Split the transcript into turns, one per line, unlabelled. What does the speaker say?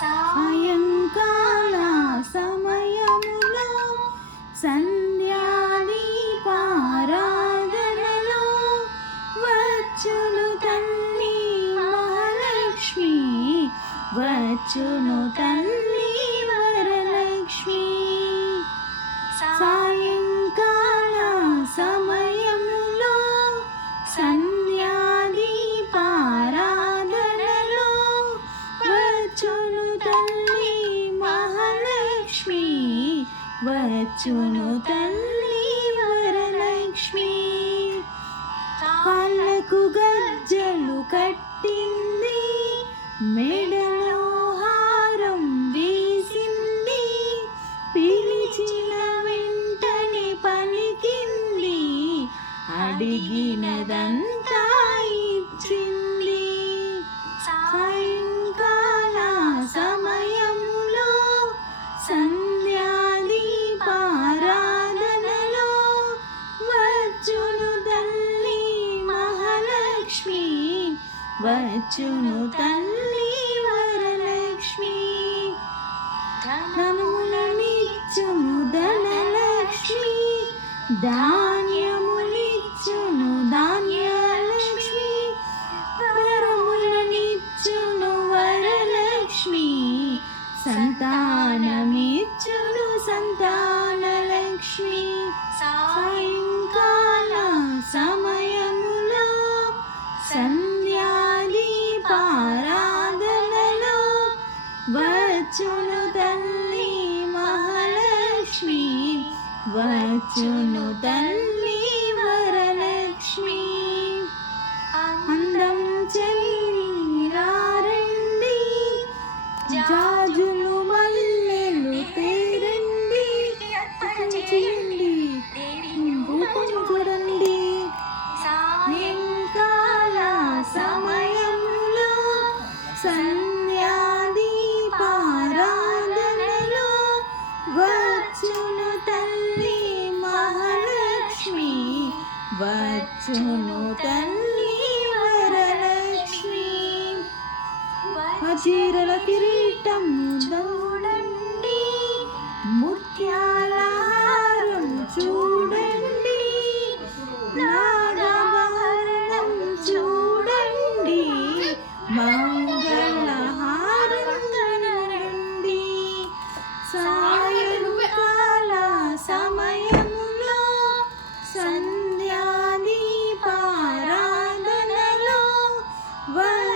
సాయంకాల సమయములో సంధ్యాదీపారాధనలో వచ్చును తల్లి మహాలక్ష్మి వచ్చును తల్లి వచ్చును తల్లి వరలక్ష్మి. కాళ్ళకు గజ్జలు కట్టింది మెడలో హారం వేసింది. పిలిచిన వెంటనే పలికింది అడిగినదంతా వచ్చును తల్లి వరలక్ష్మి. ధనములనిచ్చును ధనలక్ష్మి. ధాన్యములిచ్చును ధాన్యలక్ష్మి. వరములనిచ్చును వరలక్ష్మి. సంతానమిచ్చును సంతానలక్ష్మి. సాయి వచ్చును తల్లి మహాలక్ష్మి వచ్చును తల్లి వచ్చును తల్లి వరలక్ష్మి. వజ్రల కిరీటం చూడండి ముత్యాల